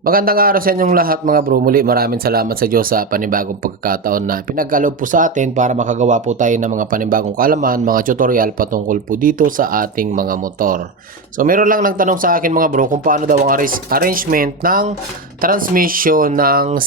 Magandang araw sa inyong lahat mga bro. Muli maraming salamat sa Diyos sa panibagong pagkakataon na pinagkaloob po sa atin para makagawa po tayo ng mga panibagong kaalaman, mga tutorial patungkol po dito sa ating mga motor. So meron lang nagtanong sa akin mga bro kung paano daw ang arrangement ng transmission ng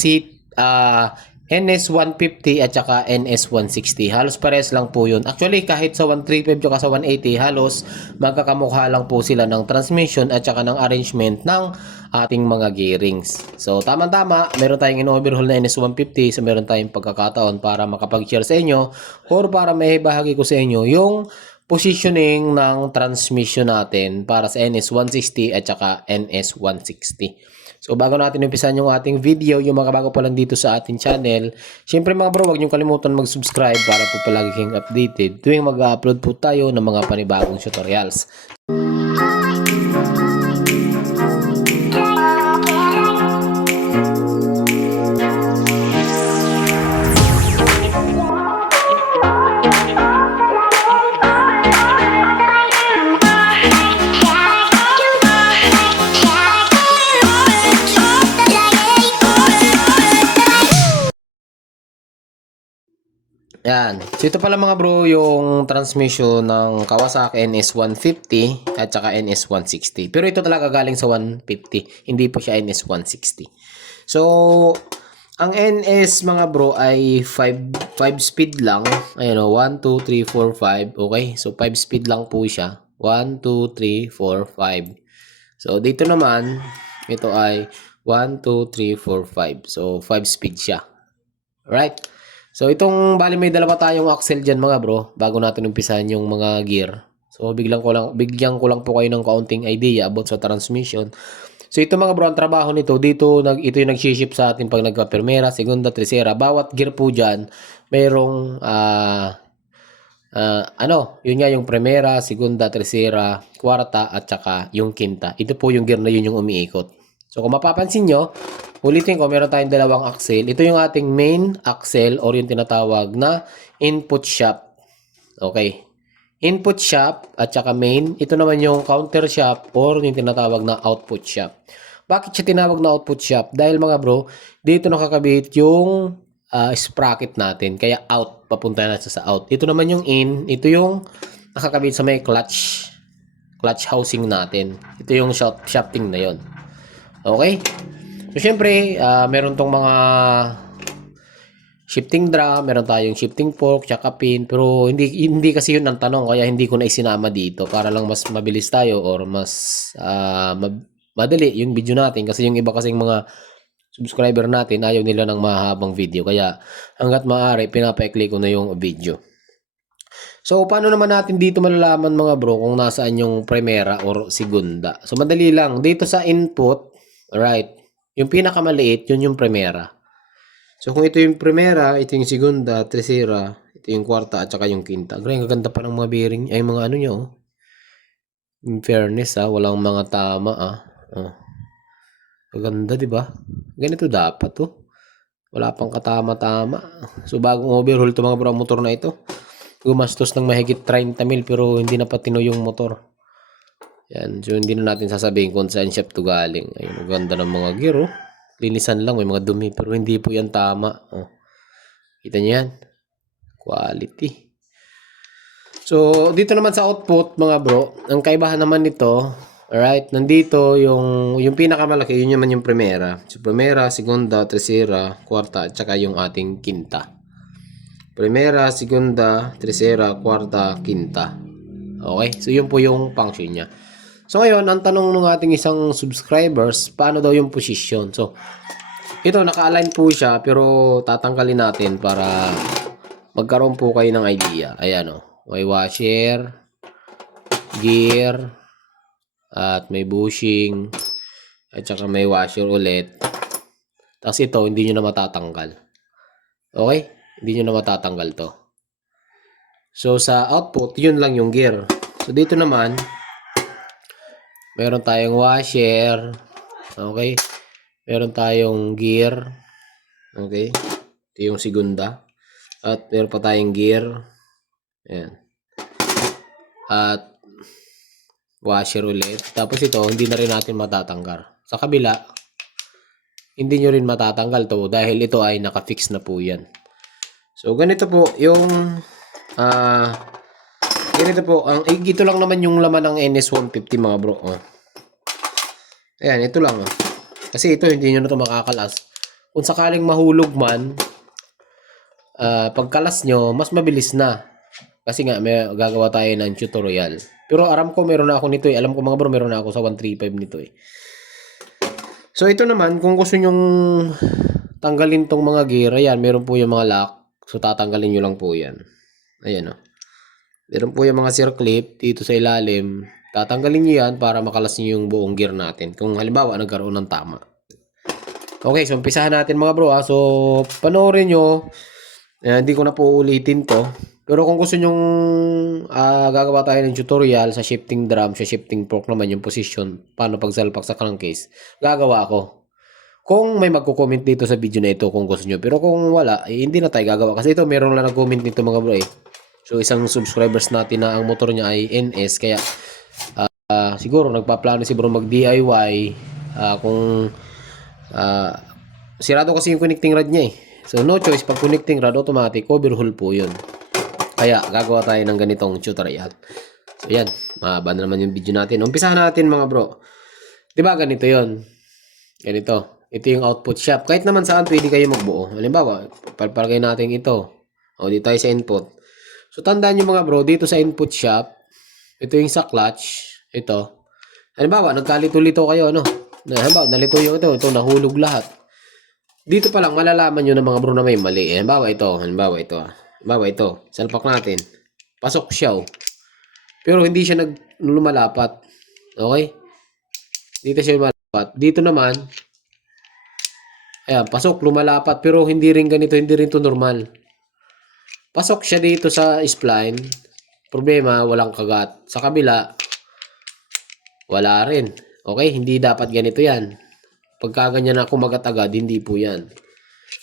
NS150 at saka NS160. Halos pares lang po yun. Actually kahit sa 135 at sa 180 halos magkakamukha lang po sila ng transmission at saka ng arrangement ng ating mga gearings. So tama-tama, meron tayong in-overhaul na NS150, so meron tayong pagkakataon para makapag-share sa inyo or para may bahagi ko sa inyo yung positioning ng transmission natin para sa NS160 at saka NS160. So bago natin umpisan yung ating video, yung mga bago pa lang dito sa ating channel, syempre mga bro, huwag niyong kalimutan mag-subscribe para po palagi kayong updated tuwing mag-upload po tayo ng mga panibagong tutorials. Yan. So ito pala mga bro yung transmission ng Kawasaki NS150 at saka NS160. Pero ito talaga galing sa 150. Hindi po siya NS160. So, ang NS mga bro ay 5 speed lang. Ayan o, 1, 2, 3, 4, 5. Okay? So, 5 speed lang po siya. 1, 2, 3, 4, 5. So, dito naman, ito ay 1, 2, 3, 4, 5. So, 5 speed siya. Alright? So, itong bali may dalawa tayong axle dyan mga bro, bago natin umpisahan yung mga gear. So, bigyan ko lang po kayo ng kaunting idea about sa transmission. So, ito mga bro, ang trabaho nito, ito yung nag-ship sa atin pag nagka-primera, segunda, tercera. Bawat gear po dyan, mayroong, yun nga yung primera, segunda, tercera, kwarta, at saka yung quinta. Ito po yung gear na yun yung umiikot. So, kung mapapansin nyo, ulitin ko, meron tayong dalawang axle. Ito yung ating main axle or yung tinatawag na input shaft. Okay. Input shaft at saka main. Ito naman yung counter shaft or yung tinatawag na output shaft. Bakit siya tinawag na output shaft? Dahil mga bro, dito nakakabit yung sprocket natin. Kaya out, papunta na sa out. Ito naman yung in. Ito yung nakakabit sa may clutch housing natin. Ito yung shafting na yon. Okay? So, syempre, meron tong mga shifting drum, meron tayong shifting fork, tsaka pin, pero hindi kasi yun ang tanong, kaya hindi ko na isinama dito para lang mas mabilis tayo or mas madali yung video natin kasi yung iba kasing mga subscriber natin ayaw nila ng mahabang video, kaya hanggat maaari pinapaikli ko na yung video. So, paano naman natin dito malalaman mga bro kung nasaan yung primera or segunda? So, madali lang. Dito sa input, right, yung pinakamaliit, yun yung primera. So, kung ito yung primera, ito yung segunda, tercera, ito yung kwarta, at saka yung quinta. Grabe, gaganda pa ng mga bearing, ay mga ano nyo, oh. In fairness, walang mga tama, Oh. Maganda, di ba? Ganito dapat, oh. Wala pang katama-tama. So, bagong overhaul ito mga bro, motor na ito. Gumastos ng mahigit 30 mil pero hindi na patino yung motor. Yan. So, hindi na natin sasabihin kung saan shop to galing. Ayun, maganda ng mga gear, oh. Linisan lang, may mga dumi pero hindi po yan tama. Oh. Kita niyo yan? Quality. So, dito naman sa output, mga bro, ang kaibahan naman nito, alright, nandito yung pinakamalaki, yun naman yung primera. So, primera, segunda, tercera, kwarta, at saka yung ating quinta. Primera, segunda, tercera, kwarta, quinta. Okay? So, yun po yung function niya. So, ngayon, ang tanong ng ating isang subscribers, paano daw yung position? So, ito, naka-align po siya, pero tatanggalin natin para magkaroon po kayo ng idea. Ayan, o. May washer, gear, at may bushing, at saka may washer ulit. Tapos ito, hindi nyo na matatanggal. Okay? Hindi nyo na matatanggal to. So, sa output, yun lang yung gear. So, dito naman, meron tayong washer. Okay? Meron tayong gear. Okay? Ito yung segunda. At meron pa tayong gear. Ayan. At washer ulit. Tapos ito, hindi na rin natin matatanggal. Sa kabila, hindi nyo rin matatanggal to dahil ito ay naka-fix na po yan. So, ganito po yung ganito po. Ito lang naman yung laman ng NS150 mga bro. Oh. Ayan, ito lang. Oh. Kasi ito, hindi nyo na ito makakalas. Kung sakaling mahulog man, pagkalas nyo, mas mabilis na. Kasi nga, may gagawa tayo ng tutorial. Pero aram ko, meron na ako nito eh. Alam ko mga bro, meron na ako sa 135 nito eh. So, ito naman, kung gusto nyong tanggalin tong mga gear, ayan, meron po yung mga lock. So, tatanggalin nyo lang po yan. Ayan o. Meron po yung mga circlip dito sa ilalim. Tatanggalin nyo yan para makalas nyo yung buong gear natin. Kung halimbawa, nagkaroon ng tama. Okay, so umpisahan natin mga bro. So, panoorin nyo. Hindi ko na po ulitin to. Pero kung gusto nyong gagawa tayo ng tutorial sa shifting drum, sa shifting fork naman yung position, paano pagsalpak sa crankcase, gagawa ako. Kung may magko-comment dito sa video na ito kung gusto nyo. Pero kung wala, hindi na tayo gagawa. Kasi ito, meron lang nag-comment dito mga bro eh. So, isang subscribers natin na ang motor niya ay NS. Kaya, siguro nagpaplano si bro mag-DIY. Kung sirado kasi yung connecting rod niya eh. So, no choice. Pag connecting rod, automatic, overhaul po yun. Kaya, gagawa tayo ng ganitong tutorial. So, yan. Mahaba na naman yung video natin. Umpisahan natin mga bro. Diba ganito yon? Ganito. Ito yung output shop. Kahit naman saan pwede kayo magbuo. Halimbawa, palagay natin ito. O, dito tayo sa input. So, tandaan nyo mga bro, dito sa input shop, ito yung sa clutch. Ito. Halimbawa, nagkalito-lito kayo, ano? Halimbawa, nalito yung ito, nahulog lahat. Dito pa lang, malalaman nyo na mga bro na may mali. Halimbawa, ito. Halimbawa, ito. Salpak natin. Pasok siya, oh. Pero hindi siya lumalapat. Okay? Dito siya lumalapat. Dito naman, ayan, pasok, lumalapat. Pero hindi rin ganito, hindi rin to normal. Pasok siya dito sa spline. Problema, walang kagat. Sa kabila, wala rin. Okay? Hindi dapat ganito yan. Pagka ganyan na kumagat agad, hindi po yan.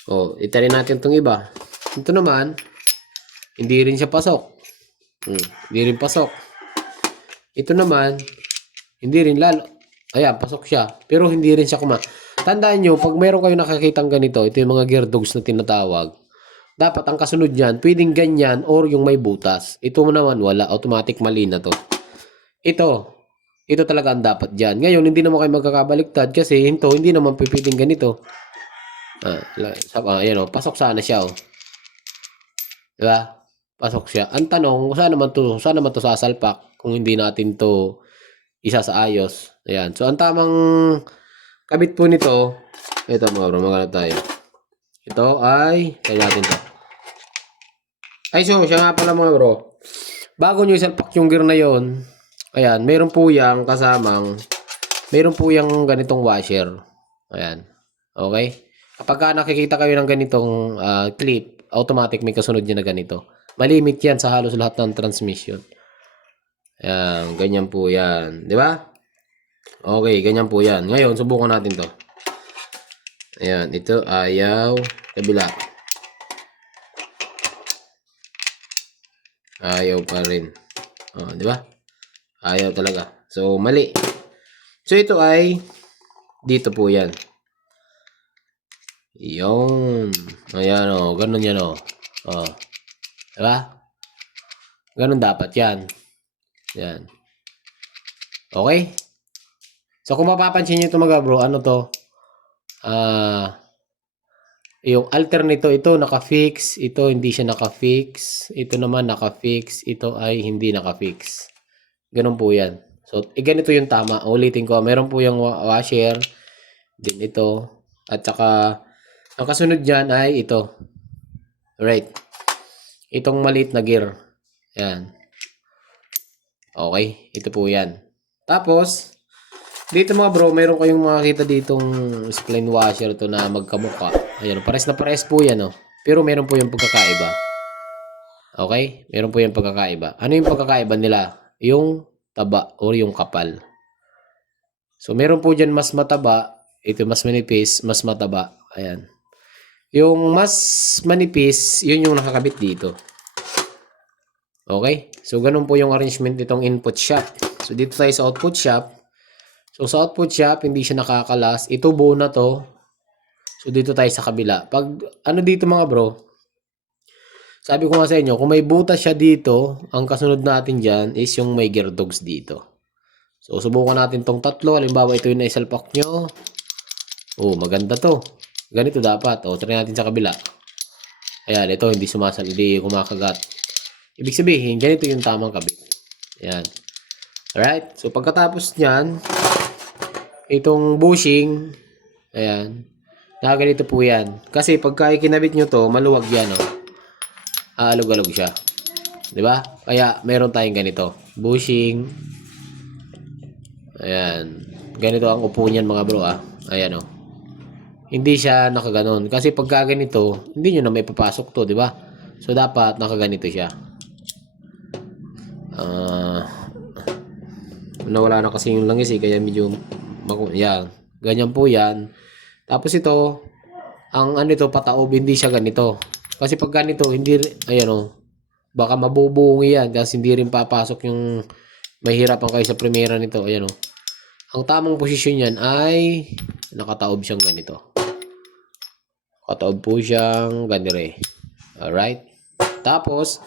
O, itarin natin itong iba. Ito naman, hindi rin siya pasok. Hindi rin pasok. Ito naman, hindi rin lalo. Ayan, pasok siya. Pero hindi rin siya Tandaan nyo, pag meron kayo nakakitang ganito, ito yung mga gear dogs na tinatawag. Dapat ang kasunod niyan, pwedeng ganyan or yung may butas. Ito naman wala, automatic mali na to. Ito talaga ang dapat dyan. Ngayon, hindi naman kayo magkakabaliktad kasi hindi naman pwedeng ganito. Ayan o, pasok sana siya o. Diba? Pasok siya. Ang tanong, saan naman to sasalpak kung hindi natin to isa sa ayos. Ayan. So, ang tamang kabit po nito, ito mga bro, magana tayo. Ito ay, kaya natin to. Ay, so, siya nga pala mga bro. Bago nyo isalpak yung gear na yon, ayan, meron po yung ganitong washer. Ayan. Okay? Kapag nakikita kayo ng ganitong clip, automatic may kasunod niya na ganito. Malimit yan sa halos lahat ng transmission. Ayan, ganyan po yan. Di ba? Okay, ganyan po yan. Ngayon, subukan natin to. Ayan, ito ayaw. Kabila. Ayaw pa rin. Di ba? Ayaw talaga. So, mali. So, ito ay dito po yan. Yun. Ayan o. Ganun yan o. Di ba? Ganun dapat yan. Yan. Okay? So, kung mapapansin nyo ito mga bro, ano to? Yung alternate ito naka-fix, ito hindi siya naka-fix, ito naman naka-fix, ito ay hindi naka-fix. Ganun po yan. So, ganito yung tama. Ulitin ko, meron po yung washer, din ito, at saka, ang kasunod dyan ay ito. Right. Itong maliit na gear. Yan. Okay, ito po yan. Tapos, dito mga bro, meron kayong makakita ditong spline washer to na magkamukha. Ayan, pares na pares po yan, oh. Pero meron po yung pagkakaiba. Okay? Meron po yung pagkakaiba. Ano yung pagkakaiba nila? Yung taba o yung kapal. So, meron po dyan mas mataba. Ito mas manipis, mas mataba. Ayan. Yung mas manipis, yun yung nakakabit dito. Okay? So, ganun po yung arrangement nitong input shop. So, dito tayo sa output shop. So, sa output shop, hindi siya nakakalas. Ito buo na to. So, dito tayo sa kabila. Pag ano dito mga bro, sabi ko nga sa inyo, kung may butas siya dito, ang kasunod natin dyan is yung may gear dogs dito. So, subukan natin tong tatlo. Halimbawa, ito yung naisalpak nyo. Oh, maganda to. Ganito dapat. O, try natin sa kabila. Ayan, ito hindi hindi kumakagat. Ibig sabihin, ganito yung tamang kabit. Ayan. Alright? So, pagkatapos nyan, itong bushing, ayan, nakaganito po yan. Kasi pagka ikinabit nyo to, maluwag yan, oh. Aalog-alog siya. Diba? Kaya, meron tayong ganito. Bushing. Ayan. Ganito ang upo niyan mga bro, ah. Ayan, oh. Hindi siya nakaganon. Kasi pagka ganito, hindi nyo na may papasok to, di ba? So, dapat nakaganito siya. Nawala na kasi yung langis eh, kaya medyo, yan. Ganyan po yan. Tapos ito, ang ano ito, pataob, hindi siya ganito. Kasi pag ganito, hindi, ayan o, baka mabubungi yan, kasi hindi rin papasok yung, mahirapan kayo sa primera nito, ayan o. Ang tamang posisyon yan ay, nakataob siyang ganito. Kataob po siyang ganire. Alright. Tapos,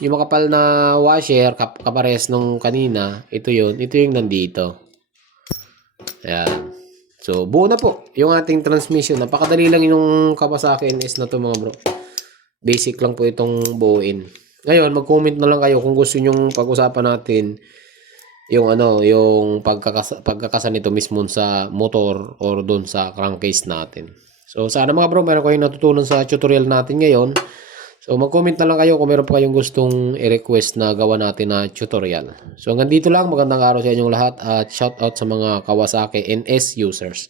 yung makapal na washer, kapares nung kanina, ito yun. Ito yung nandito. Ayan. So, buo na po yung ating transmission. Napakadali lang yung Kawasaki NS na to mga bro. Basic lang po itong buuin. Ngayon, mag-comment na lang kayo kung gusto nyong pag-usapan natin yung ano, yung pagkakasan nito mismo sa motor or doon sa crankcase natin. So, sana mga bro, meron kayong natutunan sa tutorial natin ngayon. So, mag-comment na lang kayo kung meron pa kayong gustong i-request na gawa natin na tutorial. So, hanggang dito lang. Magandang araw sa inyong lahat at shout out sa mga Kawasaki NS users.